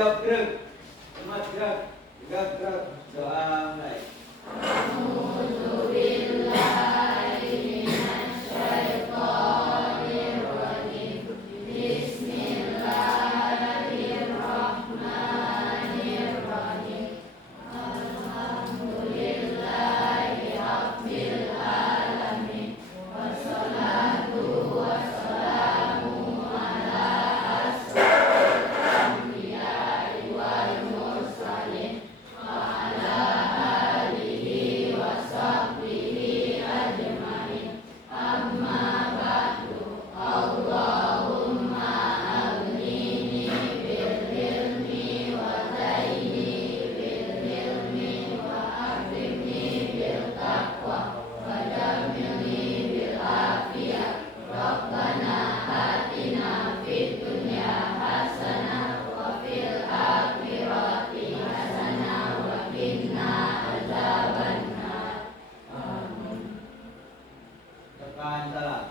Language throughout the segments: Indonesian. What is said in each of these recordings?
siap gerak. Semangat gerak. Gerak. Doa mulai. Tekan salam.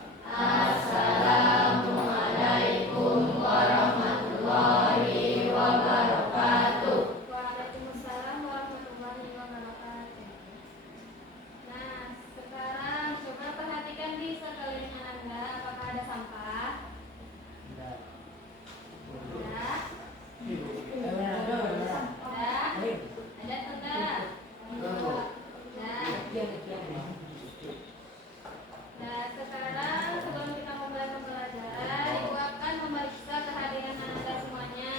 Waalaikumsalam warahmatullahi wabarakatuh. Nah, sekarang coba perhatikan di sekeliling Anda, apakah ada sampah? Ada? Ada tidak? Nah, sekarang sebelum kita memulai pembelajaran, Ibu akan memeriksa kehadiran Anda semuanya.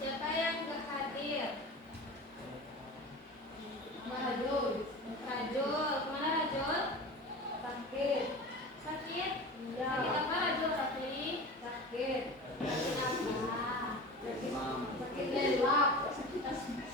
Siapa yang nggak hadir? Rajul. Kemana Rajul? Sakit. Sakit apa Rajul? Sakit. Apa? Sakit lelap. Rajul sakit.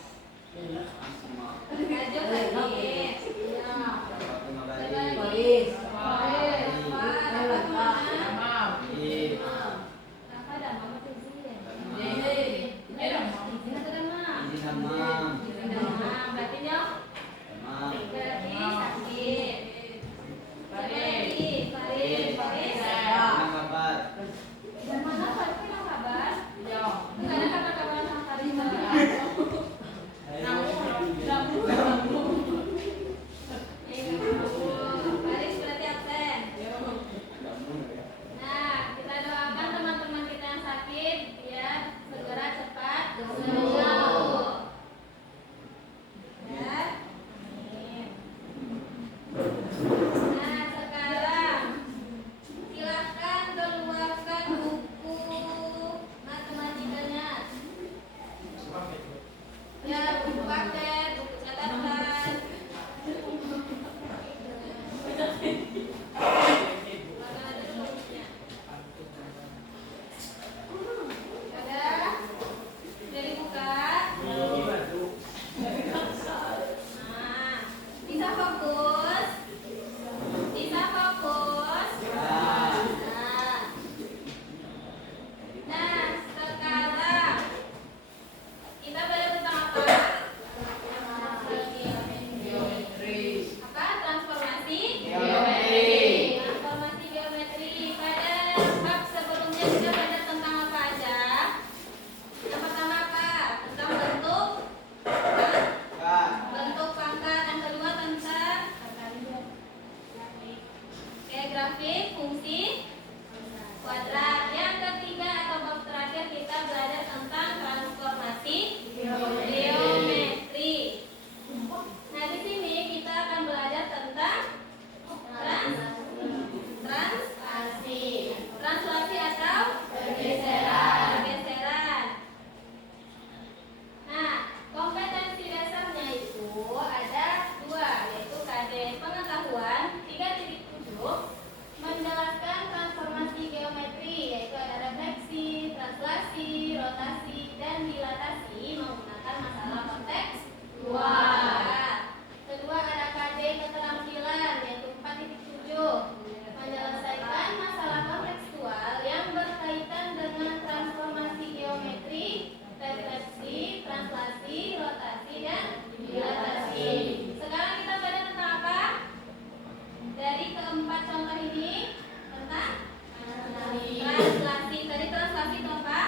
Translasi. Tadi translasi itu apa?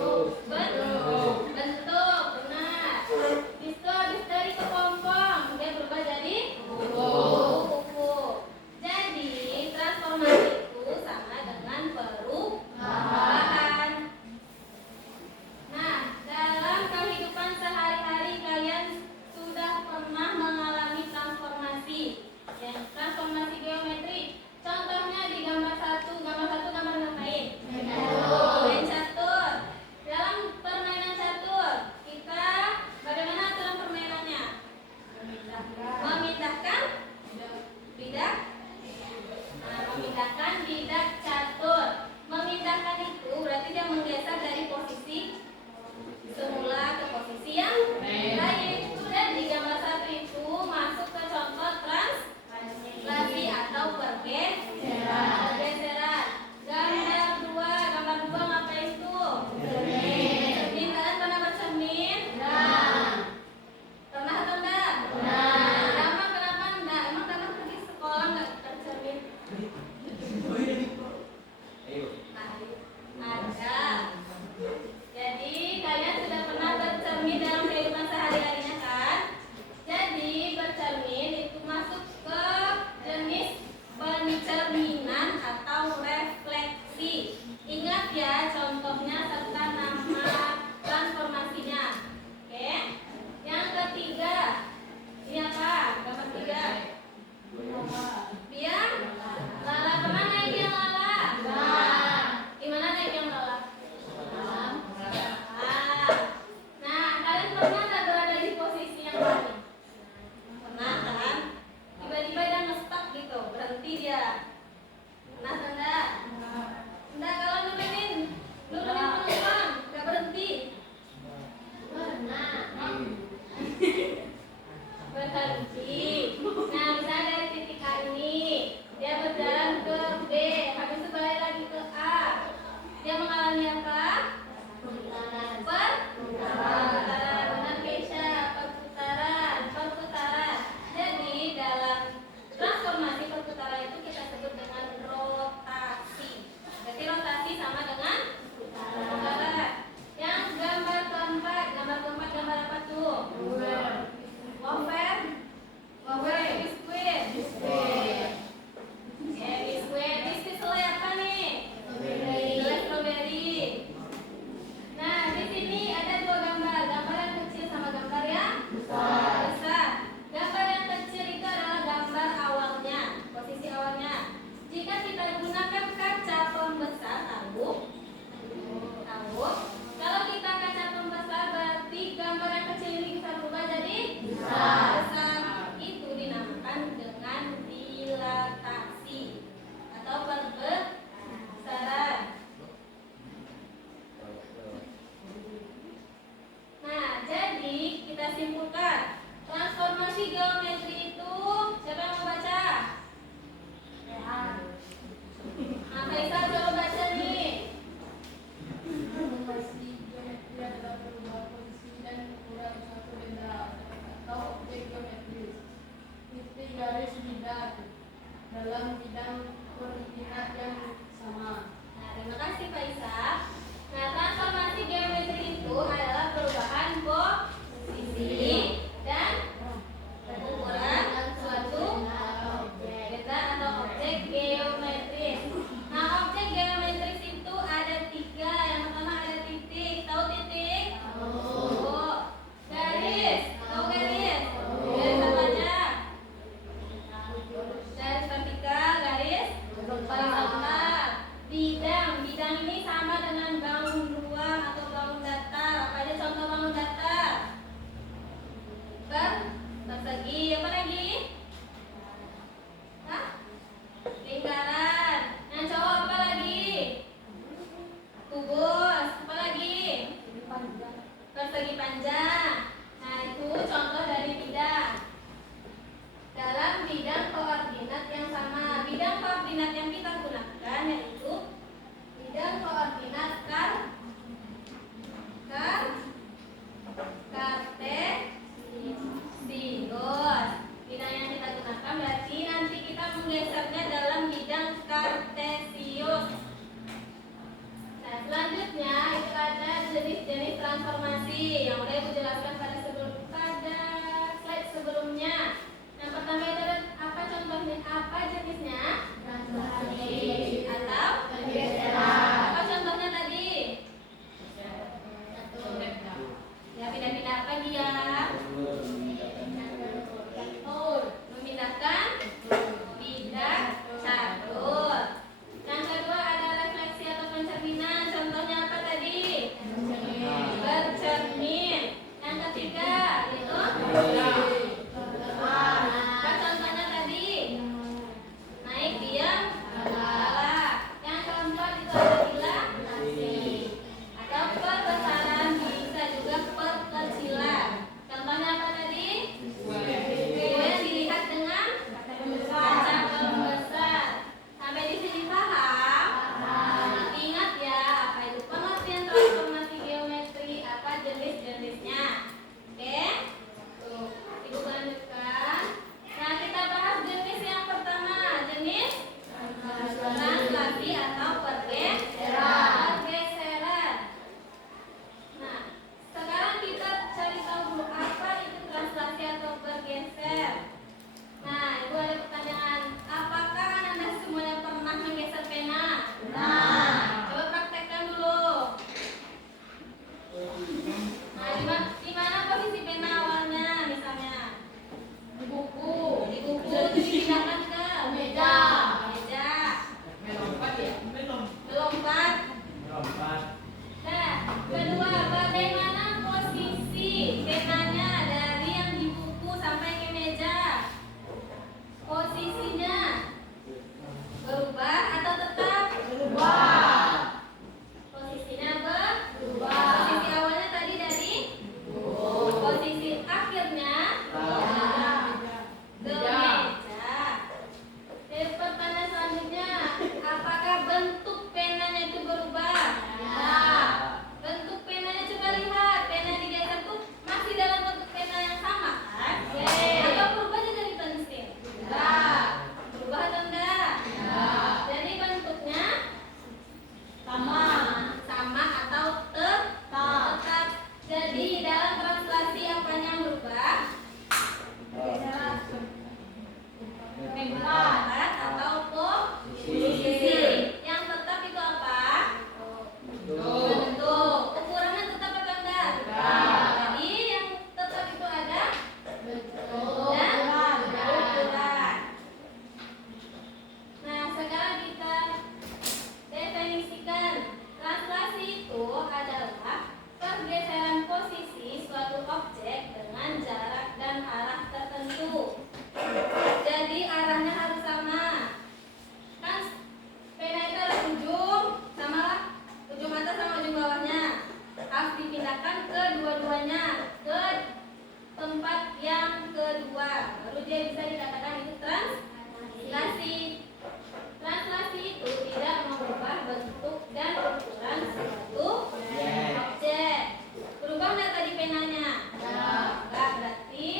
Bentuk, benar. Disko habis dari kepompong, dia berubah jadi kuku. Jadi transformasi itu sama dengan perubahan. Nah, dalam kehidupan sehari-hari kalian sudah pernah mengalami transformasi, ya, transformasi geometri. Contohnya di gambar satu gambar ngapain? Main catur. Dalam permainan catur, kita bagaimana aturan permainannya? Memindahkan bidak. Nah, memindahkan bidak catur. Memindahkan itu berarti dia menggeser dari posisi semula ke posisi yang lain. Dan di gambar satu itu masuk ke contoh translasi atau pergeseran. Gambar dua ngapain tuh? Cermin. Kalian pernah bercermin? Pernah atau enggak? Emang kenapa enggak? Emang kalian pergi sekolah enggak bercermin? Ada. Jadi kalian sudah pernah bercermin dalam kehidupan sehari-harinya kan? Jadi bercermin itu masuk ke jenis pencerminan atau refleksi. Ingat ya contohnya serta nama transformasinya. Oke? Yang ketiga, ini apa? Gambar tiga. Biang lala. Pernah naik biang lala? Di mana naik biang lala? Nah, kalian pernah nggak berada di posisi yang lain? Pernah kan? Tiba-tiba dia nge-stuck gitu, berhenti dia. Pernah enggak? Enggak, kalau nurunin penumpang, nggak berhenti. Berhenti. Nah, misalnya dari titik A ini, dia berjalan ke B, habis itu balik lagi ke A. Dia mengalami apa? Perputaran. Benar Keisha, perputaran. Jadi dalam transformasi perputaran itu kita sebut dengan rotasi. Berarti rotasi sama dengan putaran. Yang gambar keempat gambar apa tuh? Wafer, biskuit. Biskuit selai apa nih? Selai strawberry. Nah, di sini ada dua gambar yang kecil sama gambar yang besar. Gambar yang kecil itu adalah gambar awalnya, posisi awalnya. Jika kita gunakan kaca pembesar, tahu? Kalau kita kaca pembesar berarti gambar yang kecil ini bisa berubah jadi besar. Itu dinamakan dengan dilatasi atau perbesaran. Nah, jadi kita simpulkan transformasi geometri itu siapa yang mau baca? Nah, Faisal coba baca nih. Transformasi geometri adalah perubahan posisi dan ukuran suatu benda atau objek geometris. Titik garis bidak dalam bidang koordinat yang sama. Nah, terima kasih Faisal. Nah, transformasi geometri itu adalah perubahan posisi dan ukuran suatu benda atau objek geometris. Nah, objek geometris itu ada tiga. Yang pertama ada titik. Tahu titik? Garis. Tahu garis? Garis apa aja? Garis vertikal, garis horizontal. Bidang ini sama dengan bangun ruang atau bangun datar. Apa aja contoh bangun datar? Persegi. Apa lagi? Hah? Lingkaran. Yang cowok apa lagi? Kubus. Apa lagi? Persegi panjang. Nah, itu contoh dari bidang. Dalam bidang koordinat yang sama, bidang koordinat yang kita gunakan yaitu bidang koordinat kartesius. Bidang yang kita gunakan berarti nanti kita menggesernya dalam bidang kartesius. Nah, selanjutnya itu ada transformasi yang udah Ibu jelaskan pada slide sebelumnya. Yang pertama itu ada apa contohnya? Apa jenisnya? Transformasi Atau pergeseran. apa contohnya tadi? Satu. Ya, pindah-pindah apa dia? Memindahkan pindah catur. Yang kedua ada refleksi atau pencerminan. Contohnya apa tadi? Bercermin. Yang ketiga itu apa contohnya tadi? Naik diam kalah. Yang keempat itu adalah atau perbesaran, bisa juga perkecilan. Contohnya apa tadi? Kue yang dilihat dengan kaca pembesar. Sampai di sini paham? Ingat ya, apa itu pengertian transformasi geometri, apa jenis-jenisnya. Oke? Tuh, Ibu lanjutkan. Nah, kita bahas jenis yang pertama, jenis translasi atau pergeseran. Nah, sekarang kita cari tahu dulu apa itu translasi atau bergeser. Nah, Ibu ada pertanyaan. Apakah Anda semuanya pernah menggeser pena? Coba praktekkan dulu. Nah, di mana posisi pena awalnya misalnya? Di buku. Di buku itu dipindahkan ke Meja. Melompat. Nah, kedua, bagaimana posisi penanya dari yang di buku sampai ke meja? Posisinya berubah atau tetap? Posisinya berubah. Posisi awalnya tadi dari posisi akhirnya ke meja. Pertanyaan selanjutnya, apakah bentuk penanya itu berubah? Bentuk penanya coba lihat, pena yang digeser tuh masih dalam bentuk pena yang sama kan? Atau berubah jadi pensil? Berubah atau enggak? Jadi bentuknya sama atau tetap. Jadi dalam translasi apanya yang berubah? Tempat atau posisi. Yang tetap itu apa? Bentuk. Ukurannya tetap atau enggak? Jadi yang tetap itu ada dan ukuran. Nah, sekarang kita definisikan. Translasi itu adalah pergeseran posisi suatu objek dengan jarak dan arah tertentu. Jadi arahnya harus sama. Kan pena itu ada ujung sama ujung atas sama ujung bawahnya. Harus dipindahkan ke dua-duanya ke tempat yang kedua. Baru dia bisa dikatakan itu translasi. Translasi itu tidak mengubah bentuk dan ukuran suatu objek. Berubah nggak tadi penanya? Enggak, berarti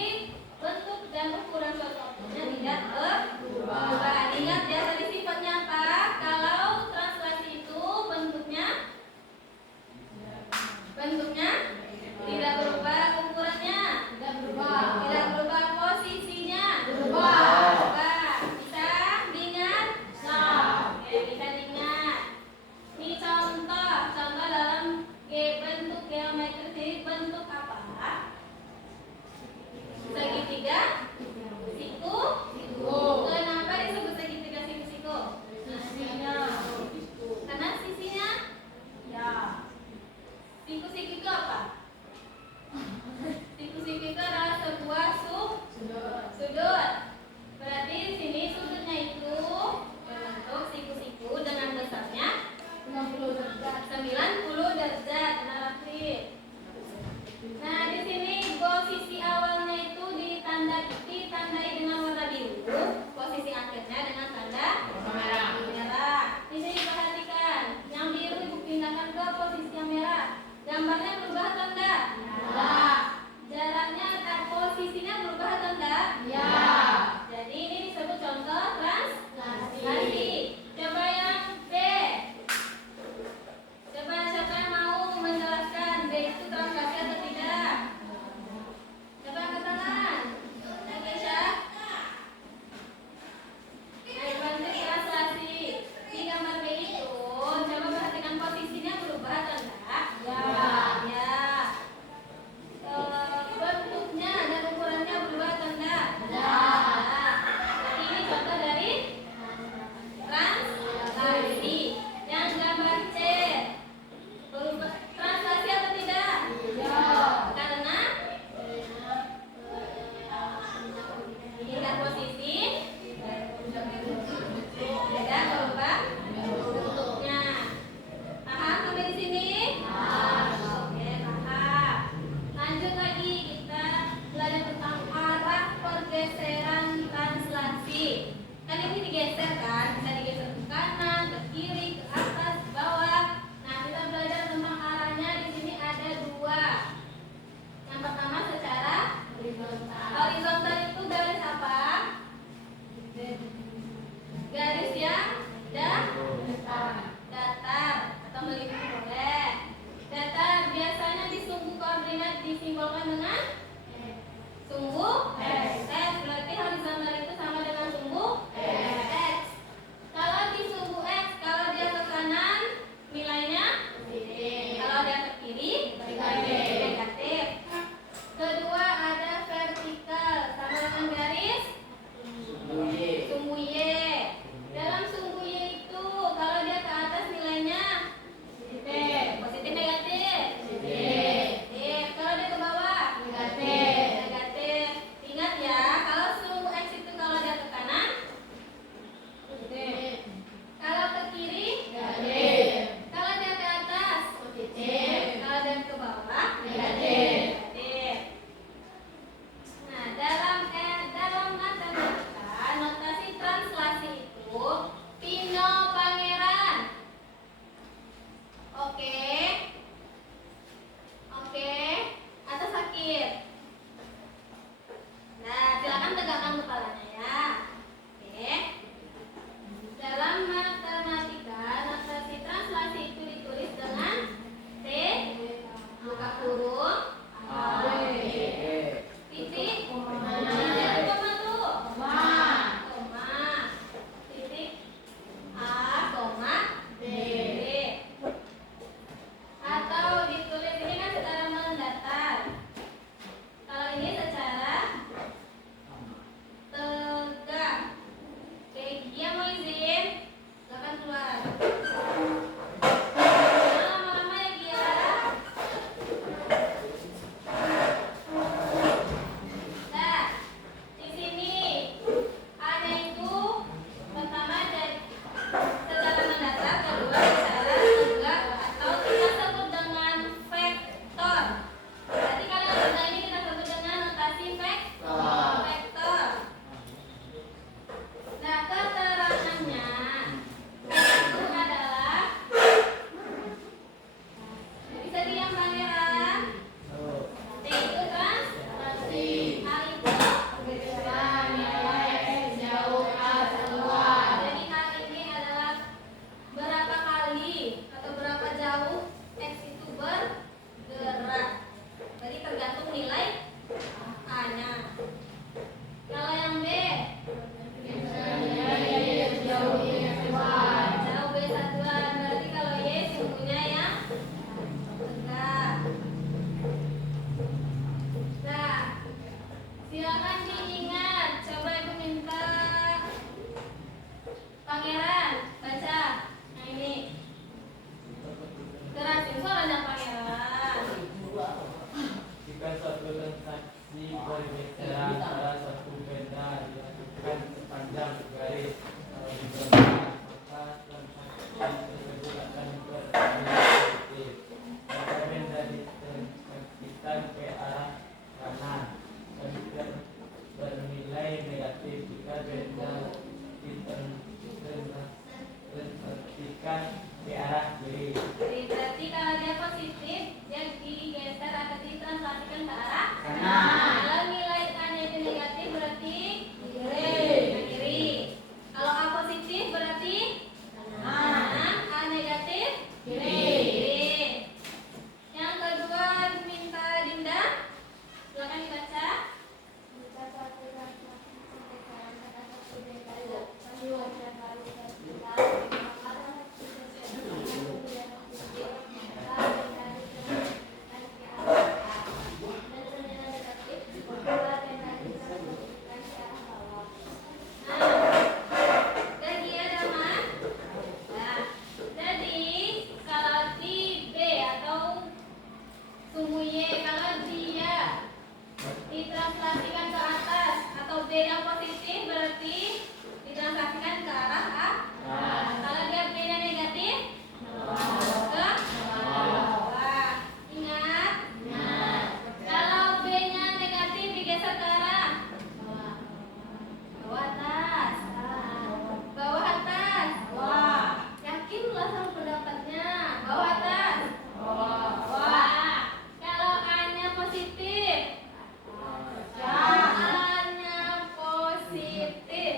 bentuk dan ukuran suatu objeknya tidak berubah. Ingat ya tadi sifatnya apa? Kalau translasi itu bentuknya tidak berubah, ukurannya tidak berubah, posisinya berubah. Bisa diingat? Oke, bisa diingat. Ini contoh dalam bentuk geometri. Bentuk apa? Segitiga siku. Kenapa disebut segitiga siku? Karena sisinya siku-siku itu apa? Siku-siku itu adalah sebuah sudut. Berarti di sini sudutnya itu berbentuk siku-siku dengan besarnya 90 derajat. Nah, di sini posisi awalnya itu ditandai dengan warna biru, posisi akhirnya dengan tanda merah. Di sini perhatikan, yang biru Ibu pindahkan ke posisi yang merah. Gambarnya berubah atau enggak? Jaraknya atau posisinya berubah atau enggak? Jadi ini disebut contoh translasi. Coba yang B. Coba siapa yang mau menjelaskan B itu translasi diarahkan ke arah Kanan. Kalau nilai A-nya itu negatif berarti Kiri. ke kiri. Kalau A positif berarti kanan. A negatif kiri. Yang kedua minta Dinda. Silakan dibaca. Jadi ya teman. Nah, jadi kalau di B atau sumbu Y kalau dia ditranslasikan ke atas atau B yang positif berarti ditranslasikan ke arah A. Kalau dia B-nya negatif ke bawah. Ingat. Kalau B-nya negatif digeser ke arah bawah atas. Bawah atas. Yakin lah sama pendapatnya. Bawah atas. Bawah. Kalau A-nya positif. A-nya positif.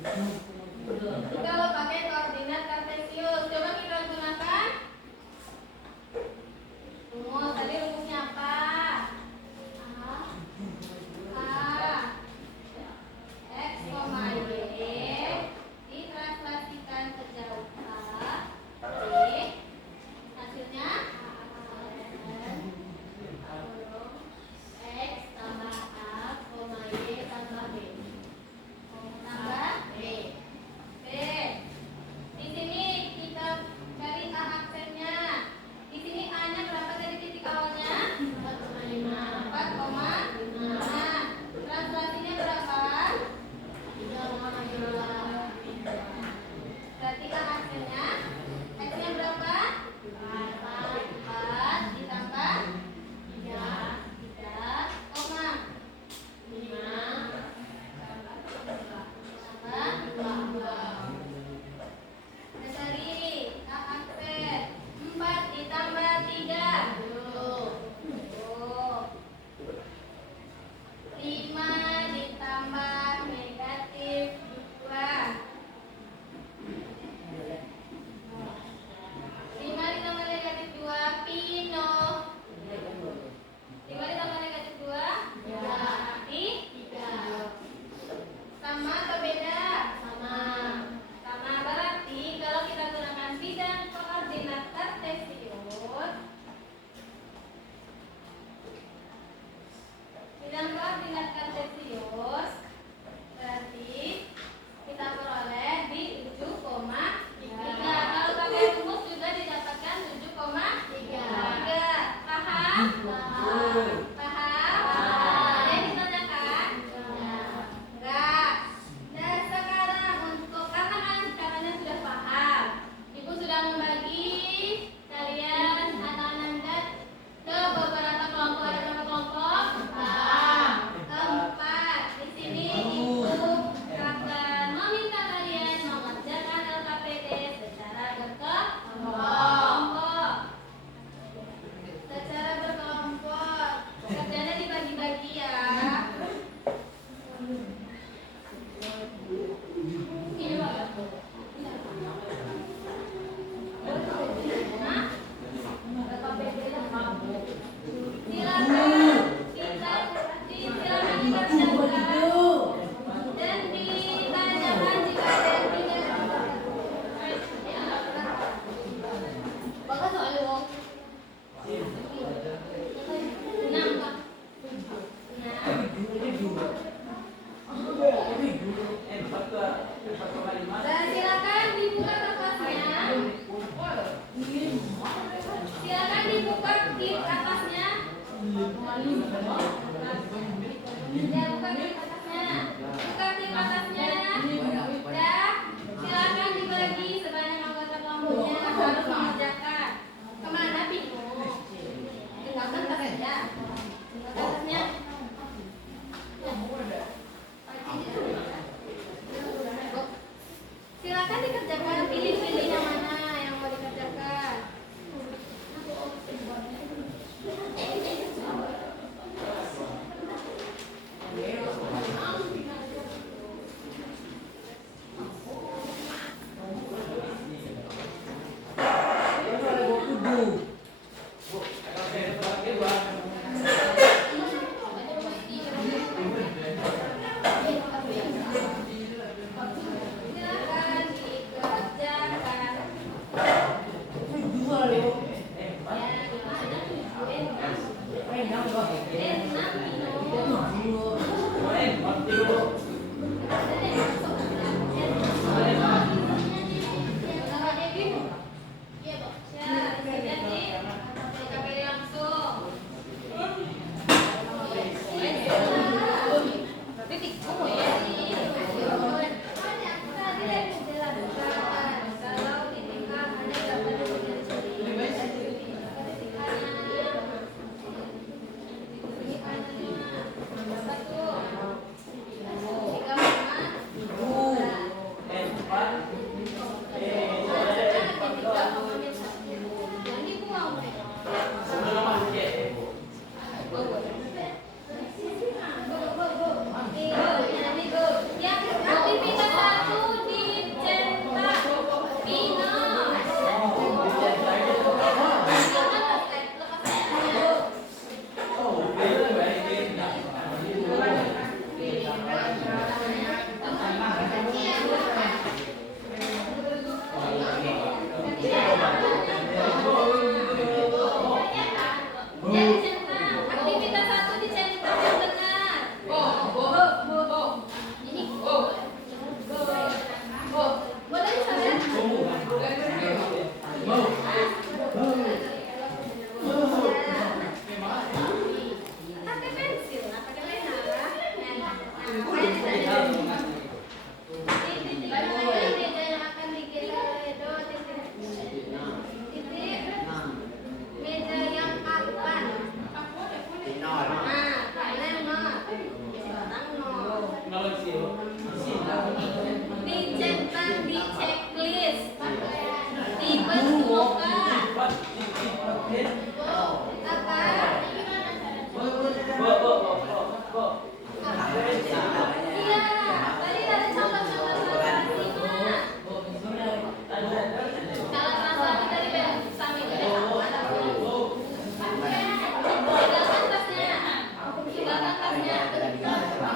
Kalau pakai koordinat kartesius, coba kita gunakan rumus. Tadi rumusnya apa? A X, Y ditranslasikan ke jauh K, hasilnya X tambah A, Y tambah B tambah B. B Apa? Iya, tadi ada contoh-contoh translasi mah. Kalau translasi tadi sambil ada tinggalkan tasnya. Tinggalkan tasnya.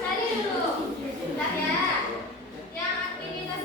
Cari dulu. Bentar ya. Yang aktivitas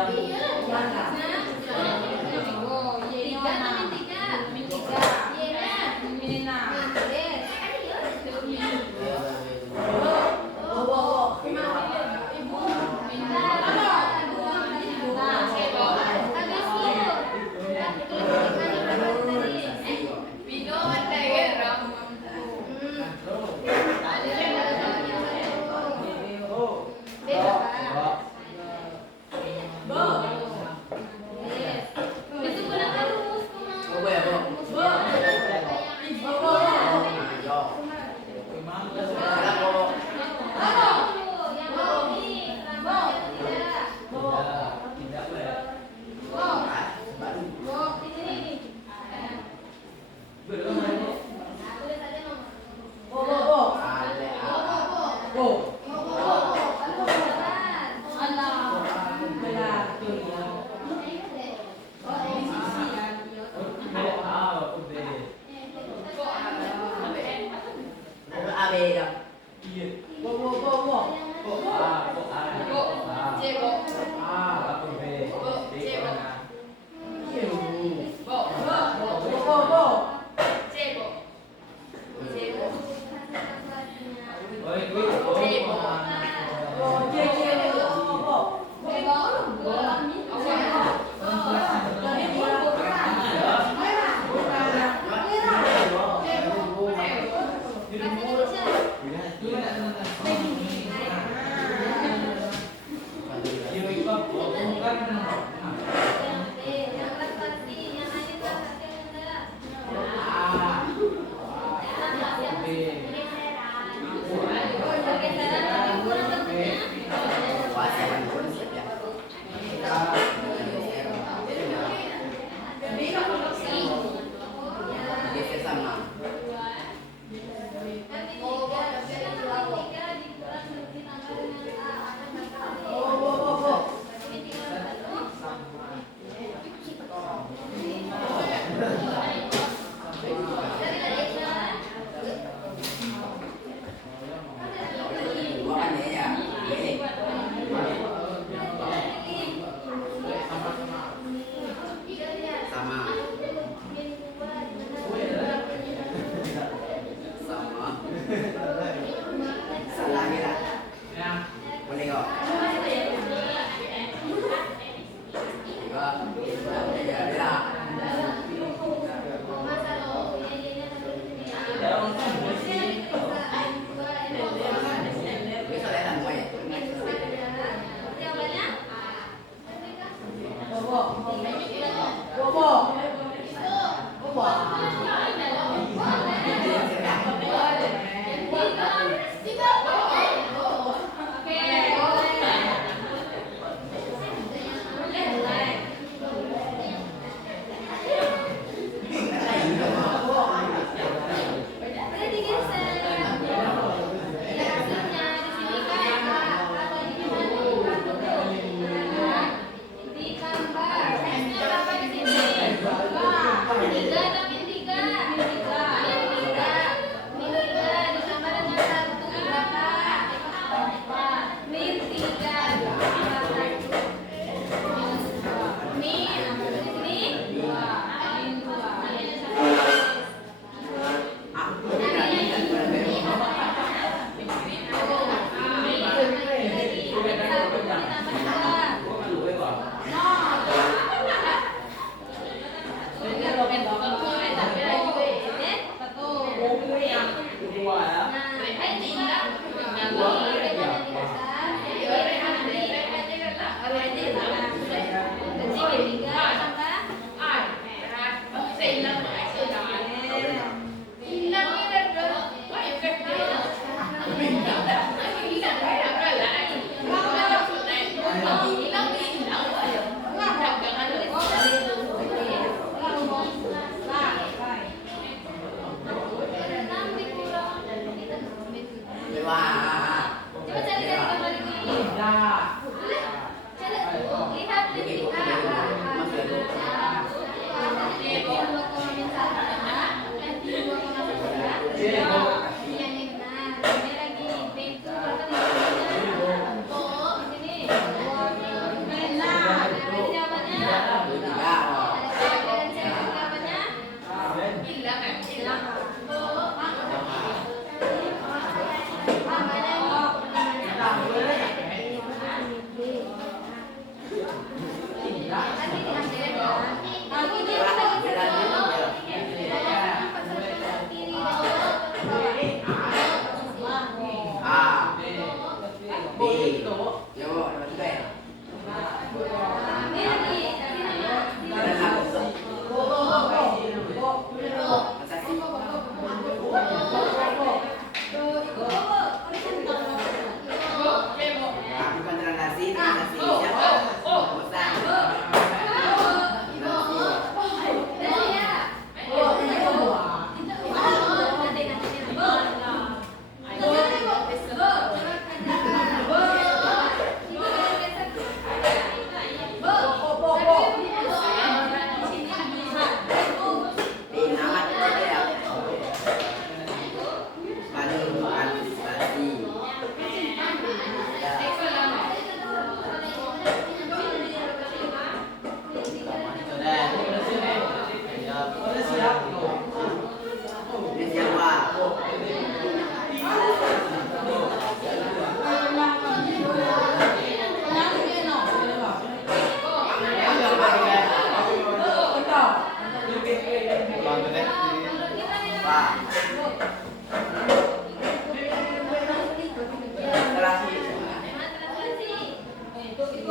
Nah, Oh, iya ini tiga mana? temen tiga. Min tiga. Iya. Min enam. Nah, des. Ibu. Min Nah, apa? dua. Nah, sebo. Habis itu. Gimana tadi? Minum ada ya, Ram. Beda, Pak.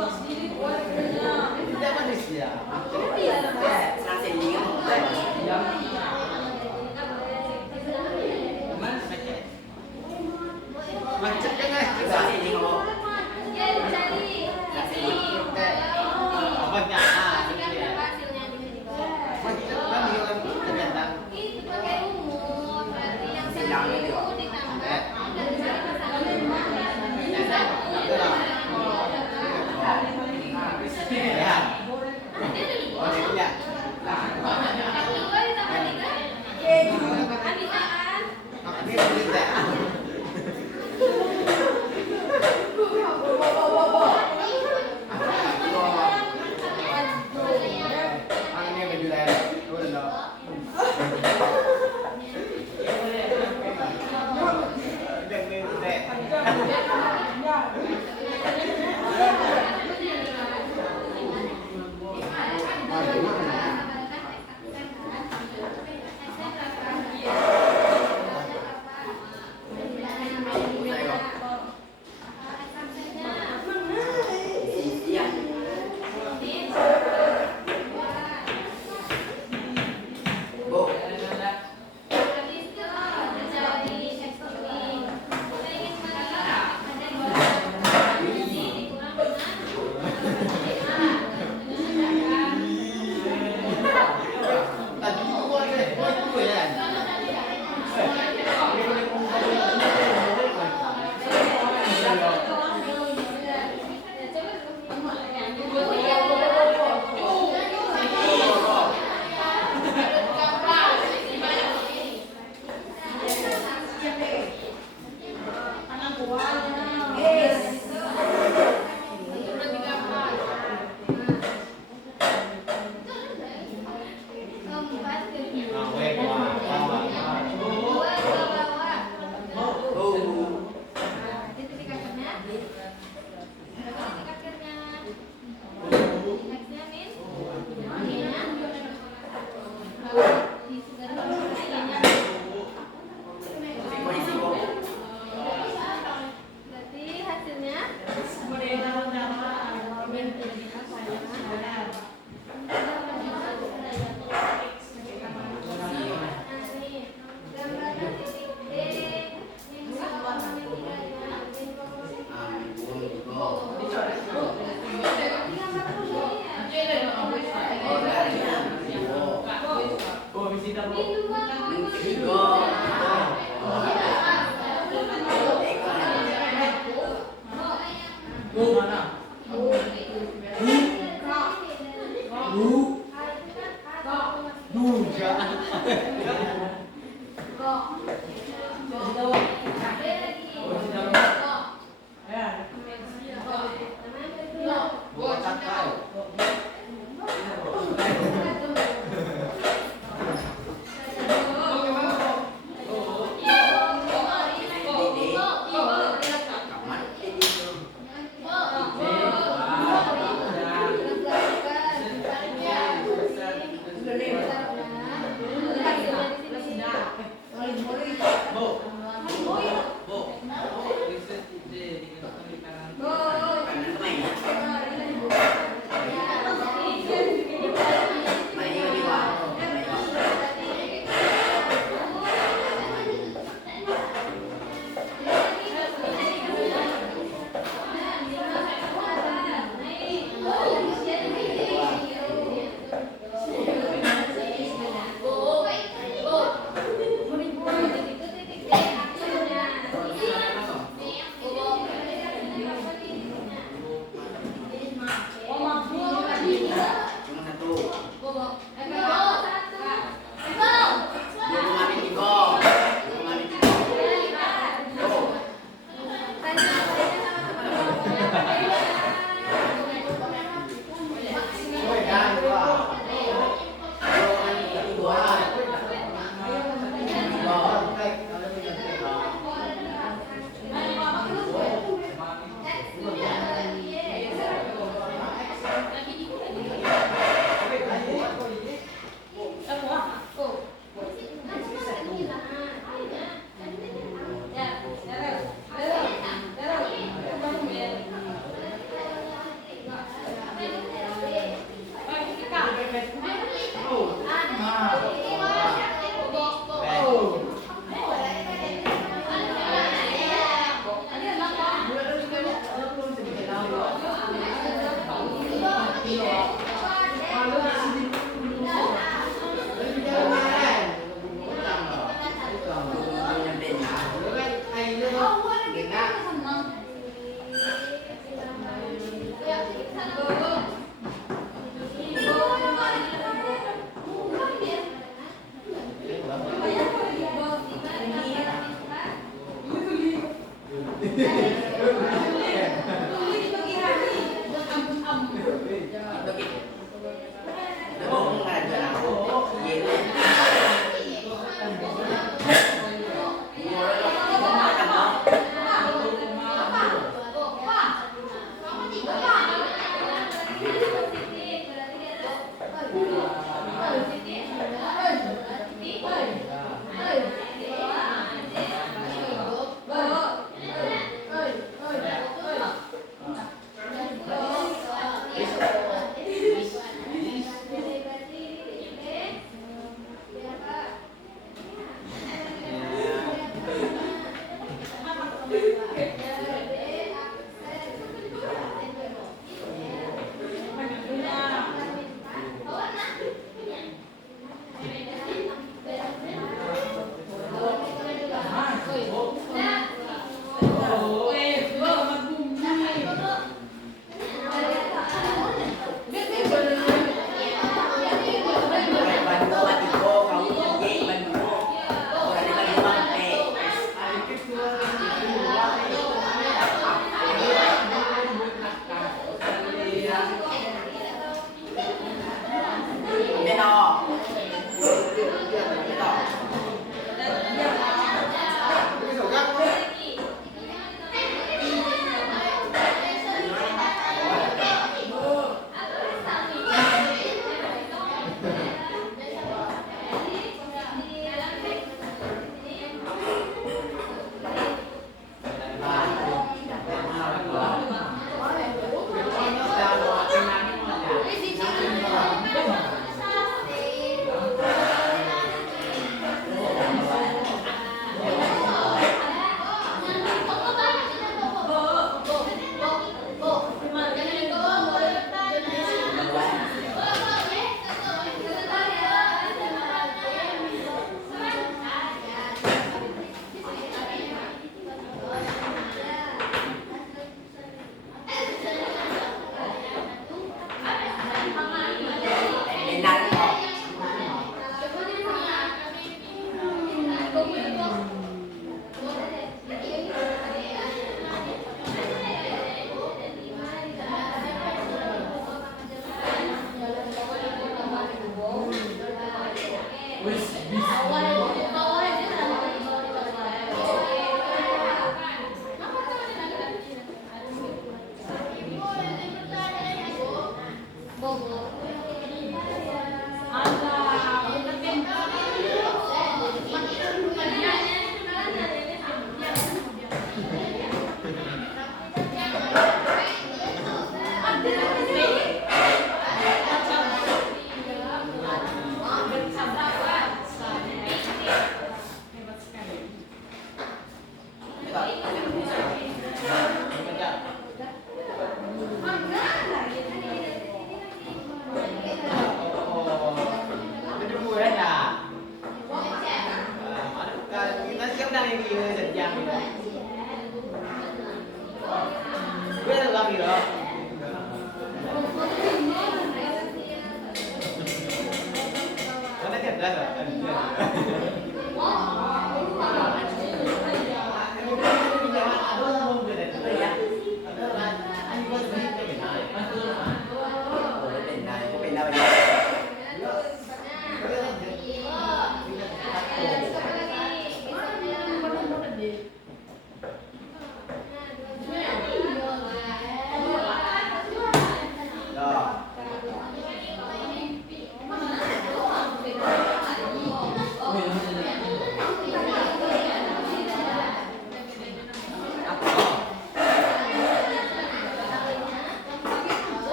Tidak manis ya. Macet jangan kita. Ya dicari. Apanya? Hasilnya di sini. Macet kan hilang ternyata. Ini pakai umur, berarti yang 1 ditambah dari sana ke sana. Ya. Oh, dia. Yang kedua ditambah 3. Kan bisa kan? Ini berita. Ini berita.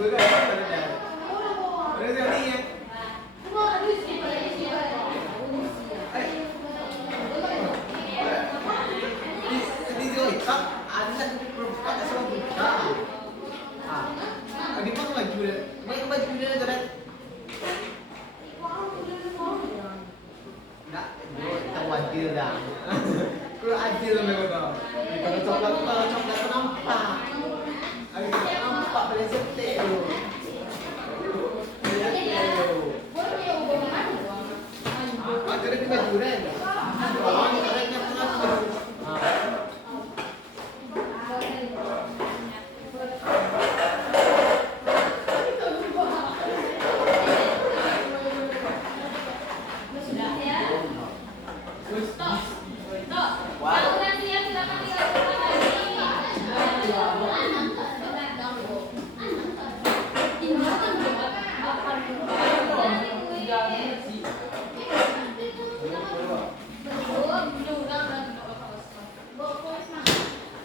Bữa rồi đó là đẹp. Bữa giờ đi em. Đi rồi tắt anh kan kata sama buka. Di mana baju dia? Mana baju dia tadi? Nak, kita wajib dah. Kalau adil memang. Kalau coklat nampak. Agak nampak pada setek tu. Ada di baju dia. Oh, ni kerana pengatur.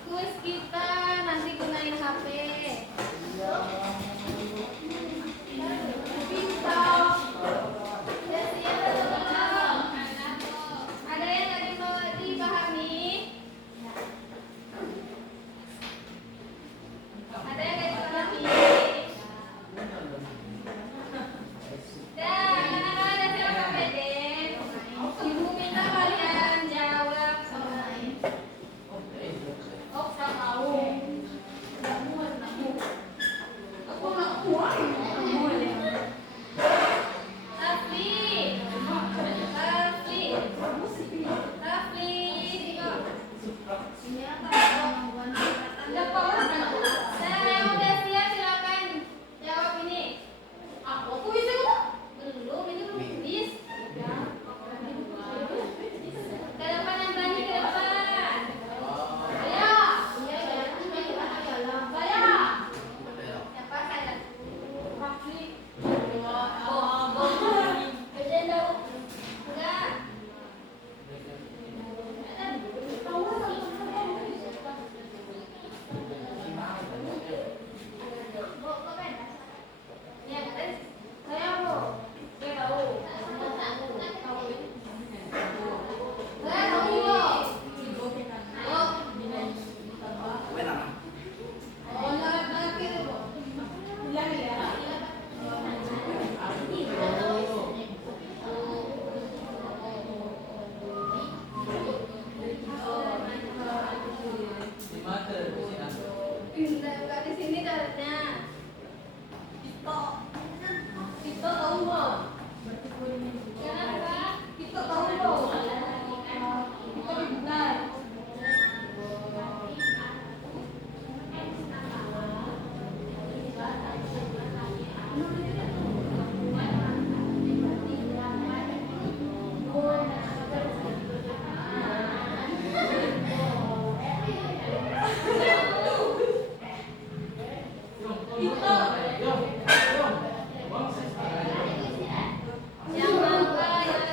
Kuis kita nanti gunain HP. Pisau. Udah siap belum? Ada yang nggak dipahami? Ada yang nggak dipahami? Dah, ada siapa pede? Ibu minta kalian jawab soal. Oh, tak tahu. Nggak muat, nggak muat. Aku nggak muat. Nggak muat ya. Rafli. Ada orang kan? Nah, yang udah siap silakan jawab ini. Aku bisa nggak? Belum, ini belum kuis. Ke depan yang berani ke depan. Ayo. Saya. Siapa saya? Rafli. Kerjain dulu. Enggak. Ya, kan? Saya mau. Saya tahu. Saya tahu. Oh, nanti bu. Bilang ya. Enggak di sini caranya. Kita tahu nggak? Kenapa? Kita tahu nggak? Kita benar.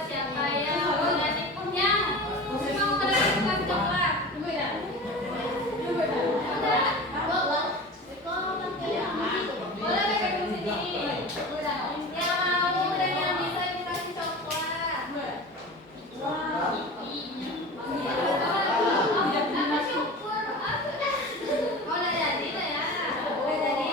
Siapa yang udah punya? Mau kasih coklat? Boleh pegang di sini. Yang mau dan yang bisa dikasih coklat. Apa syukur? Oh, udah jadi lah ya. Udah jadi.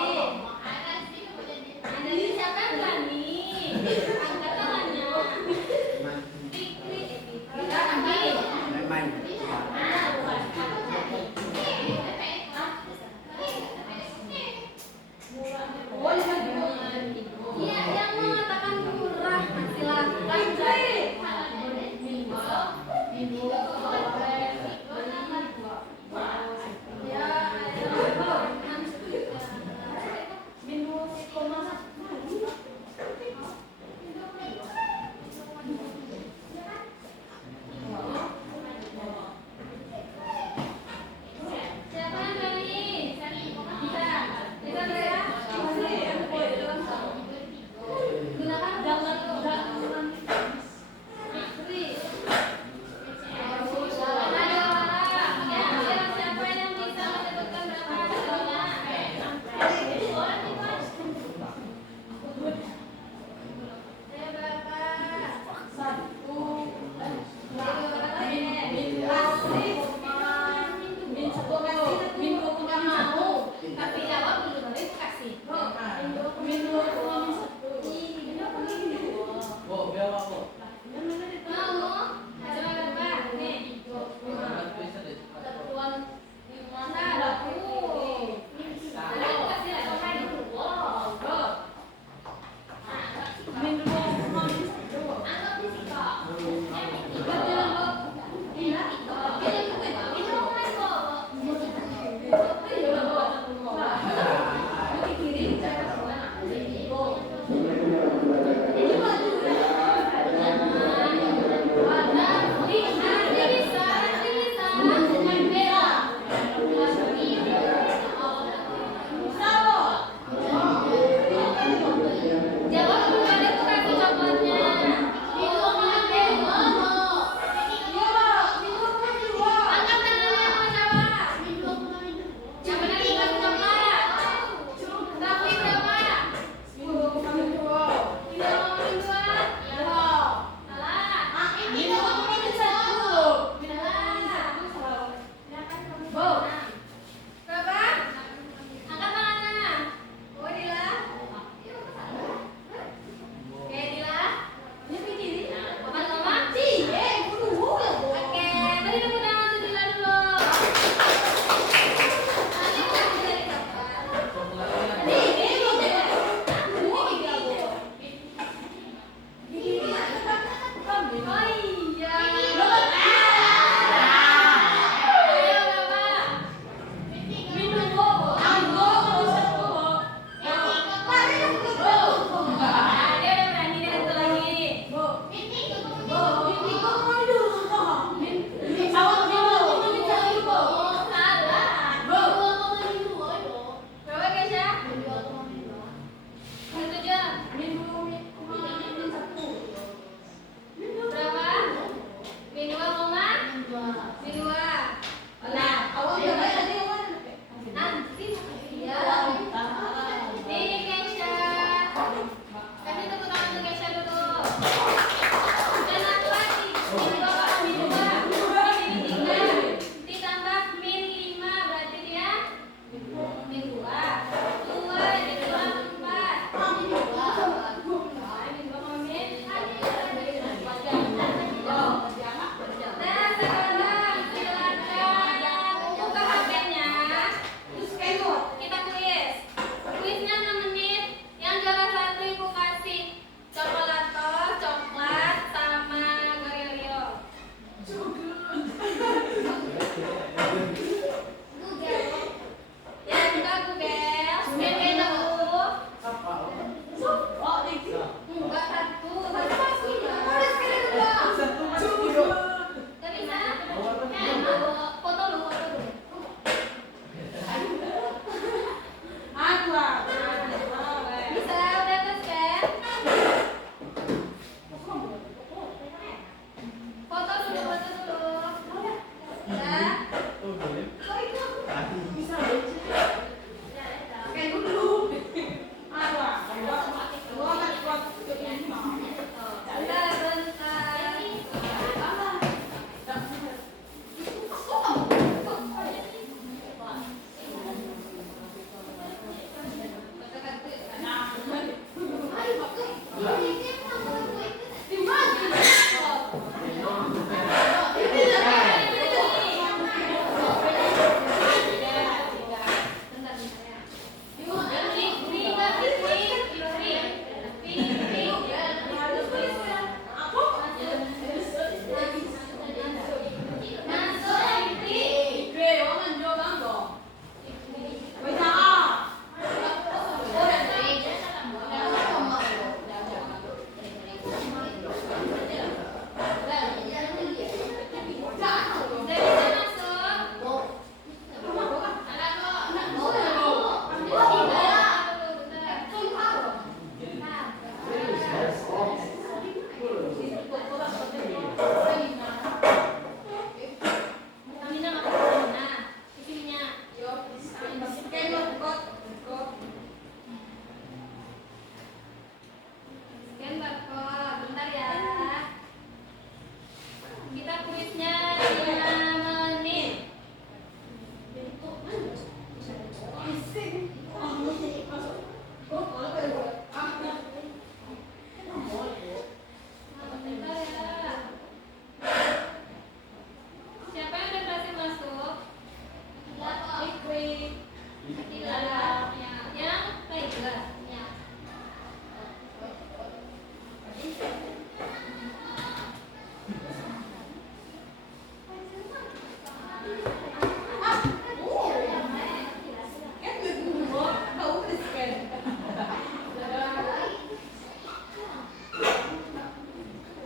jelas.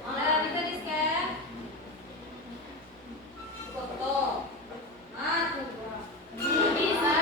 Nah, bisa di-scan. Foto. Nah, bisa.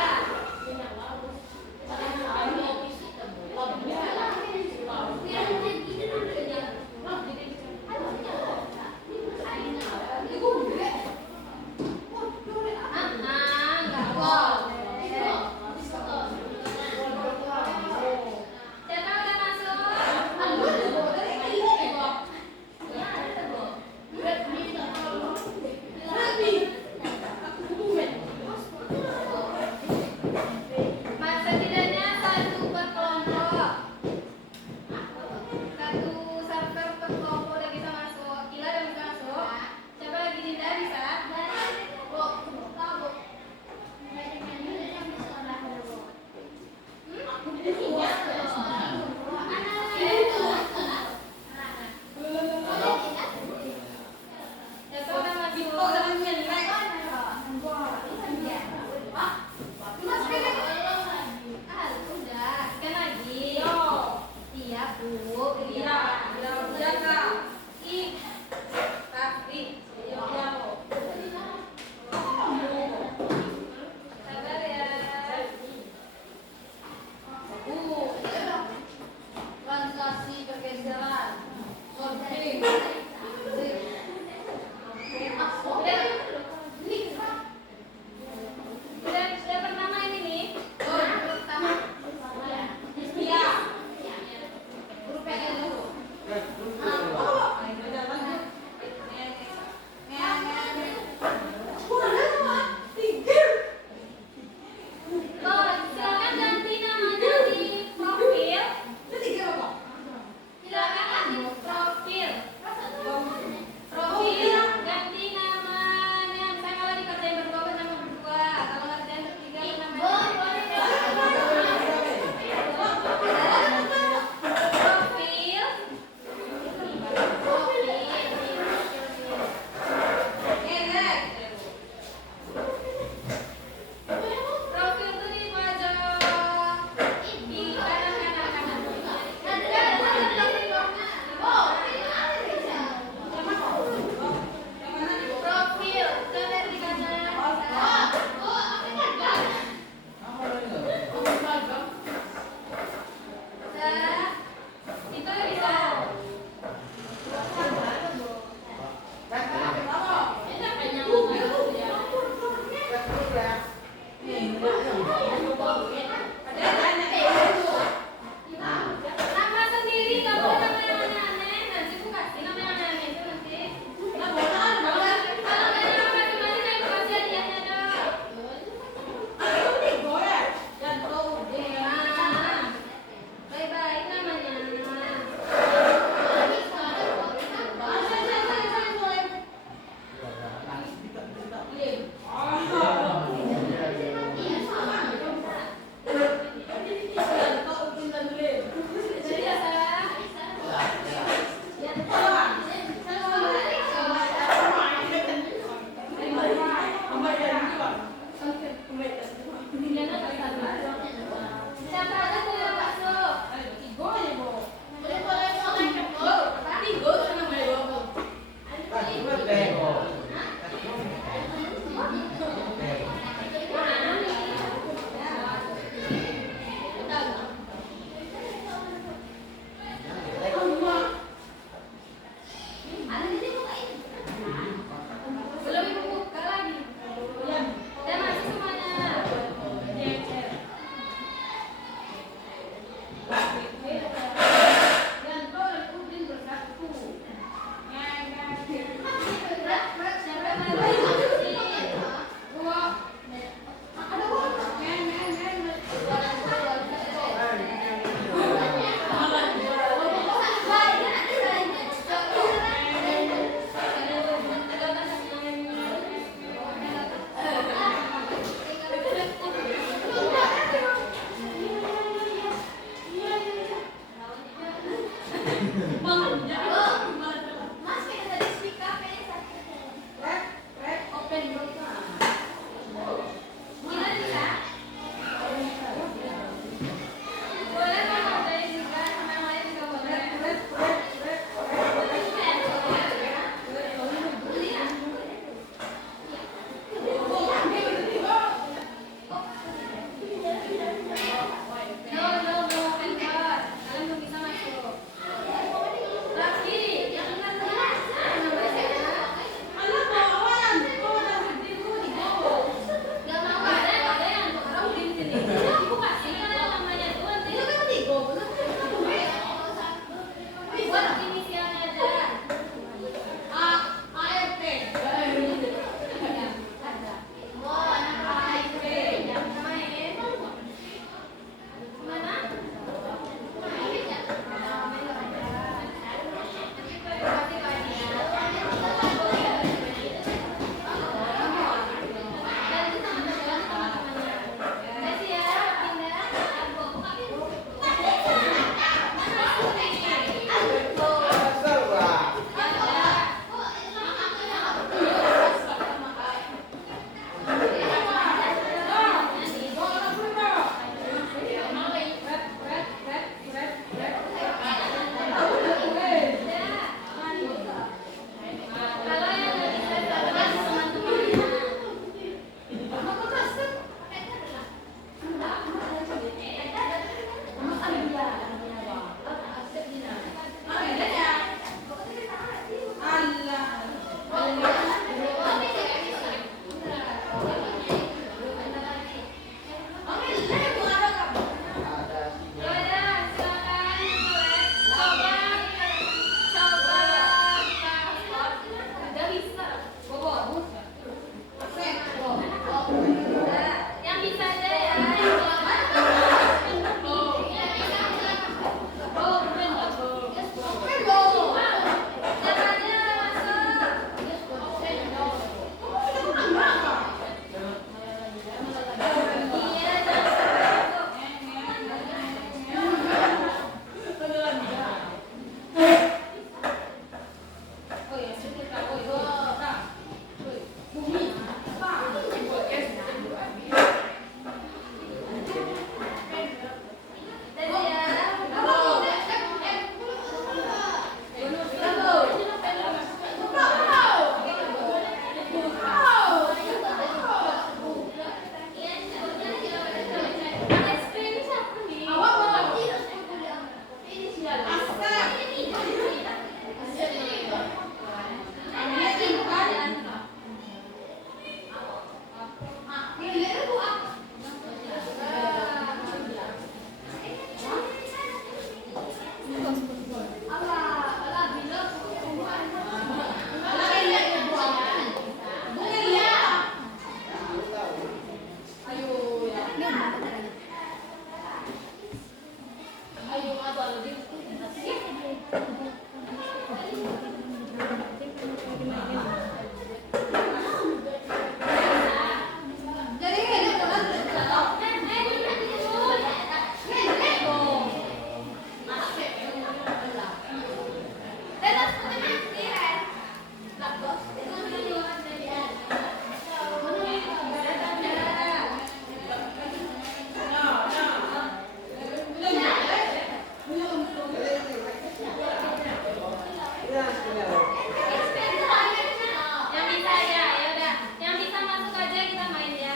Yang bisa ya, ya udah. Yang bisa masuk aja kita main ya.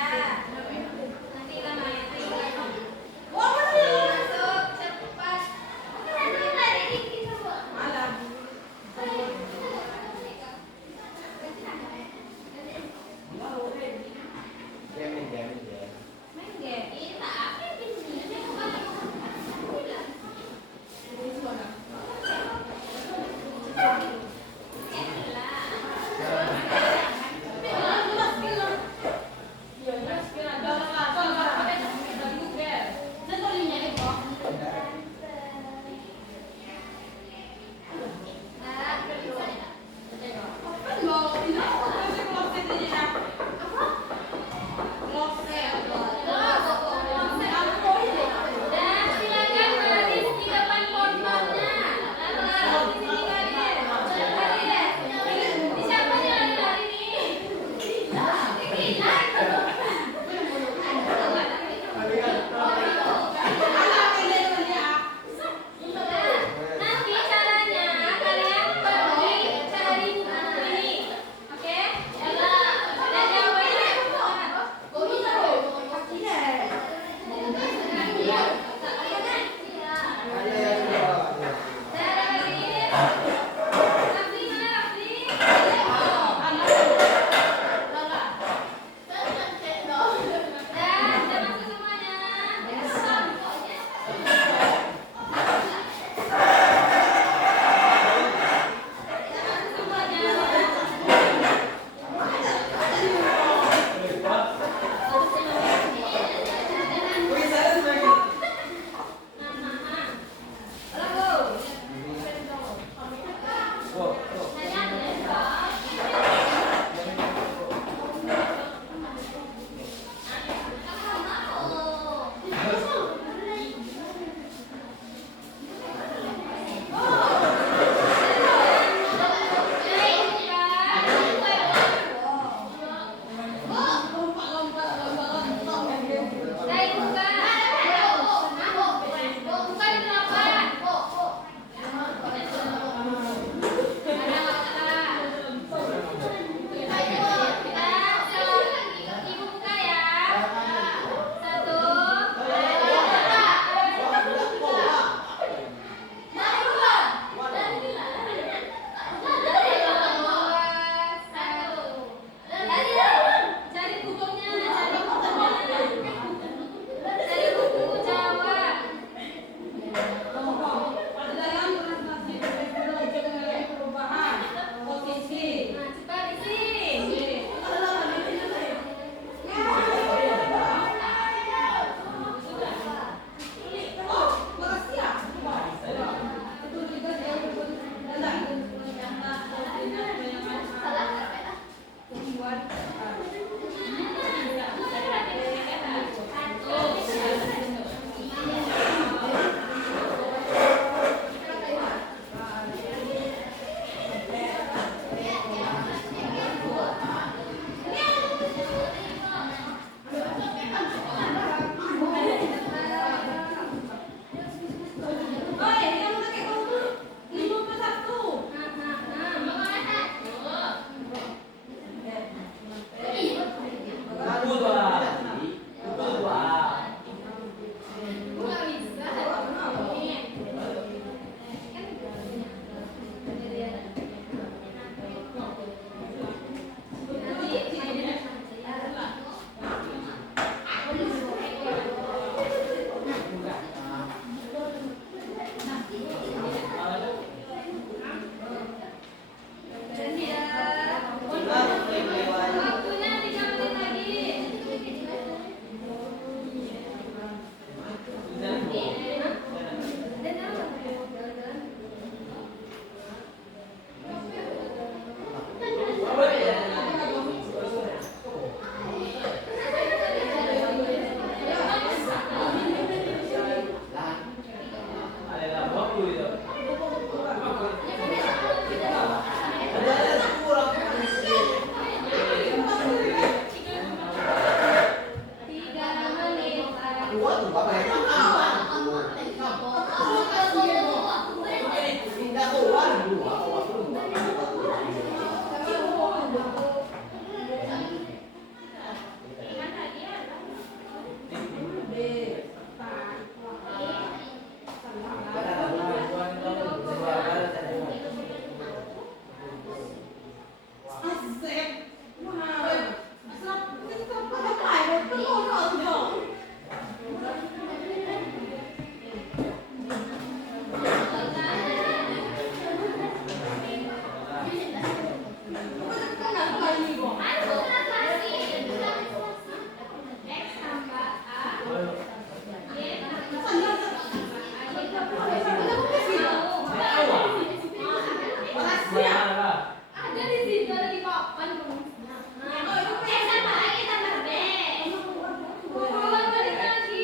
Nanti kita main. Masuk cepat. Jamin, jamin, ya. Main game. Kita apa di sini? Dan silakan baris di depan portalnya. Lalu di sini kalian. Lari deh. Di siapa nih lari-lari nih? Ada kurang. 3 menit. Dua tuh Bapak yang makan. Enggak keluar dua. Ada di situ, ada di papan. Sama lagi tambah B. Pulang balik lagi.